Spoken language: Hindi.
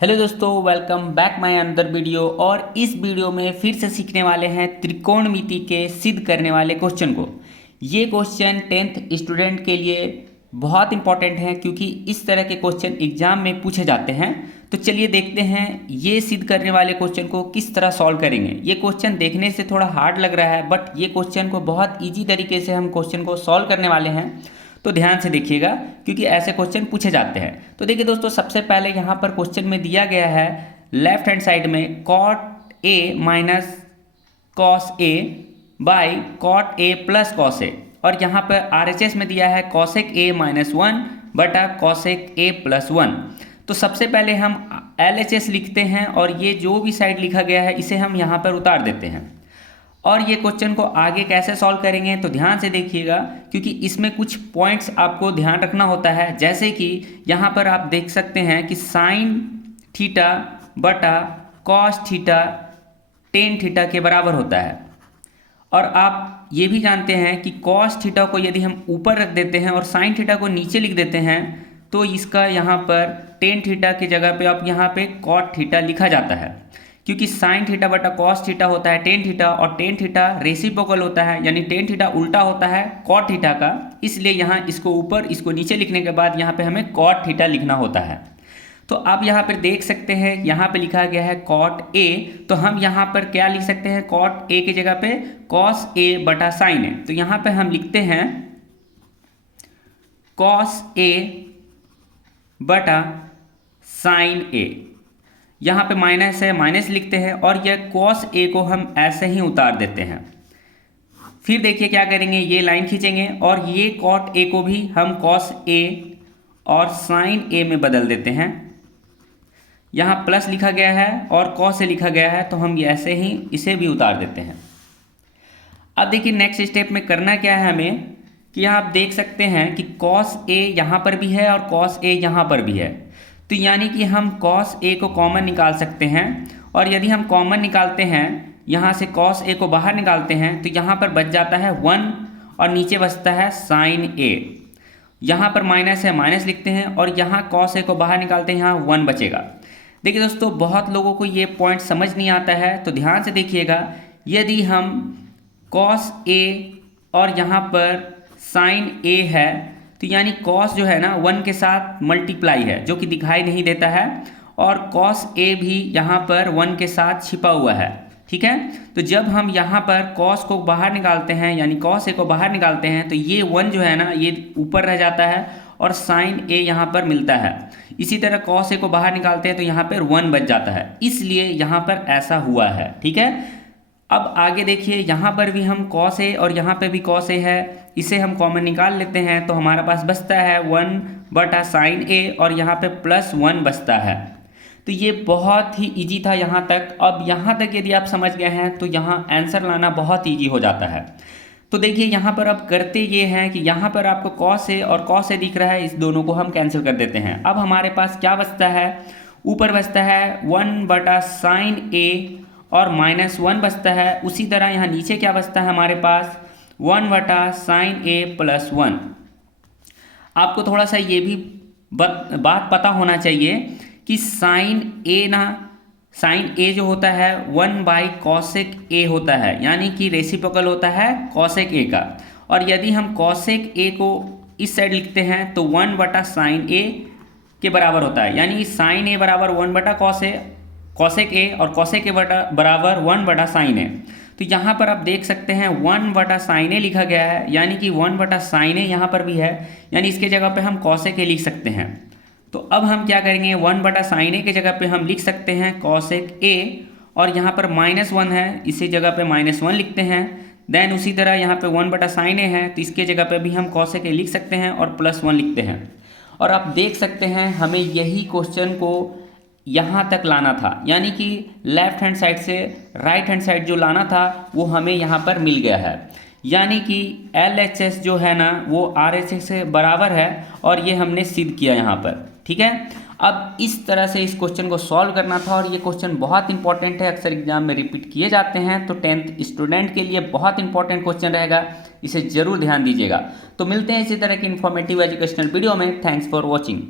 हेलो दोस्तों, welcome back my another video. और इस वीडियो में फिर से सीखने वाले हैं त्रिकोणमिति के सिद्ध करने वाले क्वेश्चन को। ये क्वेश्चन 10th स्टूडेंट के लिए बहुत इंपॉर्टेंट है क्योंकि इस तरह के क्वेश्चन एग्जाम में पूछे जाते हैं। तो चलिए देखते हैं ये सिद्ध करने वाले क्वेश्चन को किस तरह सॉल्व करेंगे। ये क्वेश्चन देखने से थोड़ा हार्ड लग रहा है, बट ये क्वेश्चन को बहुत ईजी तरीके से हम क्वेश्चन को सॉल्व करने वाले हैं। तो ध्यान से देखिएगा क्योंकि ऐसे क्वेश्चन पूछे जाते हैं। तो देखिए दोस्तों, सबसे पहले यहाँ पर क्वेश्चन में दिया गया है लेफ्ट हैंड साइड में cot A minus cos A by cot A plus cos A, और यहाँ पर RHS में दिया है कॉसेक ए माइनस वन बटा कॉसेक ए प्लस वन। तो सबसे पहले हम LHS लिखते हैं और ये जो भी साइड लिखा गया है इसे हम यहाँ पर उतार देते हैं। और ये क्वेश्चन को आगे कैसे सॉल्व करेंगे तो ध्यान से देखिएगा क्योंकि इसमें कुछ पॉइंट्स आपको ध्यान रखना होता है। जैसे कि यहाँ पर आप देख सकते हैं कि साइन थीटा बटा कॉस थीटा टेन थीटा के बराबर होता है। और आप ये भी जानते हैं कि कॉस थीटा को यदि हम ऊपर रख देते हैं और साइन थीटा को नीचे लिख देते हैं तो इसका यहाँ पर टेन थीटा की जगह पे आप यहाँ पे कॉट थीटा लिखा जाता है, क्योंकि साइन थीटा बटा कॉस थीटा होता है टेन थीटा और टेन थीटा रेसिप्रोकल होता है, यानी टेन थीटा उल्टा होता है कॉट थीटा का। इसलिए यहाँ इसको ऊपर इसको नीचे लिखने के बाद यहाँ पे हमें कॉट थीटा लिखना होता है। तो आप यहाँ पर देख सकते हैं यहाँ पे लिखा गया है कॉट ए, तो हम यहाँ पर क्या लिख सकते हैं, कॉट ए की जगह पे कॉस ए बटा साइन ए। तो यहाँ पे हम लिखते हैं कॉस ए बटा साइन ए। यहाँ पे माइनस है, माइनस लिखते हैं और यह कॉस ए को हम ऐसे ही उतार देते हैं। फिर देखिए क्या करेंगे, ये लाइन खींचेंगे और ये कॉट ए को भी हम कॉस ए और साइन ए में बदल देते हैं। यहाँ प्लस लिखा गया है और कॉस ए लिखा गया है, तो हम ऐसे ही इसे भी उतार देते हैं। अब देखिए नेक्स्ट स्टेप में करना क्या है हमें, कि यहाँ आप देख सकते हैं कि कॉस ए यहाँ पर भी है और कॉस ए यहाँ पर भी है। तो यानी कि हम कॉस ए को कॉमन निकाल सकते हैं, और यदि हम कॉमन निकालते हैं यहाँ से कॉस ए को बाहर निकालते हैं तो यहाँ पर बच जाता है वन और नीचे बचता है साइन ए। यहाँ पर माइनस है, माइनस लिखते हैं और यहाँ कॉस ए को बाहर निकालते हैं, यहाँ वन बचेगा। देखिए दोस्तों, बहुत लोगों को ये पॉइंट समझ नहीं आता है, तो ध्यान से देखिएगा। यदि हम कॉस ए और यहाँ पर साइन ए है तो यानी कॉस जो है ना वन के साथ मल्टीप्लाई है, जो कि दिखाई नहीं देता है, और कॉस ए भी यहाँ पर वन के साथ छिपा हुआ है। ठीक है, तो जब हम यहाँ पर कॉस को बाहर निकालते हैं यानी कॉस ए को बाहर निकालते हैं तो ये वन जो है ना ये ऊपर रह जाता है और साइन ए यहाँ पर मिलता है। इसी तरह कॉस ए को बाहर निकालते हैं तो यहाँ पर वन बच जाता है, इसलिए यहाँ पर ऐसा हुआ है। ठीक है, अब आगे देखिए, यहाँ पर भी हम कॉस ए और यहाँ पे भी कॉस ए है, इसे हम कॉमन निकाल लेते हैं तो हमारा पास बचता है वन बटा साइन ए और यहाँ पे प्लस वन बचता है। तो ये बहुत ही इजी था यहाँ तक। अब यहाँ तक यदि आप समझ गए हैं तो यहाँ आंसर लाना बहुत ईजी हो जाता है। तो देखिए यहाँ पर अब करते ये हैं कि यहाँ पर आपको कॉस ए और कॉस ए दिख रहा है, इस दोनों को हम कैंसिल कर देते हैं। अब हमारे पास क्या बचता है, ऊपर बचता है वन बटा साइन ए और माइनस वन बचता है। उसी तरह यहाँ नीचे क्या बचता है हमारे पास, वन बटा साइन ए प्लस वन। आपको थोड़ा सा ये भी बात पता होना चाहिए कि साइन ए जो होता है वन बाई कॉसेक ए होता है, यानी कि रेसिप्रोकल होता है कॉसेक ए का। और यदि हम कॉसेक ए को इस साइड लिखते हैं तो वन बटा साइन ए के बराबर होता है, यानी साइन ए बराबर वन बटा कॉसेक ए और कॉसेक ए बराबर वन बटा साइन ए। तो यहाँ पर आप देख सकते हैं वन बटा साइन ए लिखा गया है, यानी कि वन बटा साइन ए यहाँ पर भी है, यानी इसके जगह पे हम कॉसेक ए लिख सकते हैं। तो अब हम क्या करेंगे, वन बटा साइन ए के जगह पे हम लिख सकते हैं कॉसेक ए, और यहाँ पर माइनस वन है, इसी जगह पे माइनस वन लिखते हैं। देन उसी तरह यहाँ पे वन बटा साइन ए है तो इसके जगह पे भी हम कॉसेक ए लिख सकते हैं और प्लस वन लिखते हैं। और आप देख सकते हैं हमें यही क्वेश्चन को यहाँ तक लाना था, यानी कि लेफ्ट हैंड साइड से राइट हैंड साइड जो लाना था वो हमें यहाँ पर मिल गया है। यानी कि LHS जो है ना वो RHS से बराबर है, और ये हमने सिद्ध किया यहाँ पर। ठीक है, अब इस तरह से इस क्वेश्चन को सॉल्व करना था, और ये क्वेश्चन बहुत इंपॉर्टेंट है, अक्सर एग्जाम में रिपीट किए जाते हैं। तो 10th स्टूडेंट के लिए बहुत इंपॉर्टेंट क्वेश्चन रहेगा, इसे जरूर ध्यान दीजिएगा। तो मिलते हैं इसी तरह की इन्फॉर्मेटिव एजुकेशनल वीडियो में। Thanks for watching.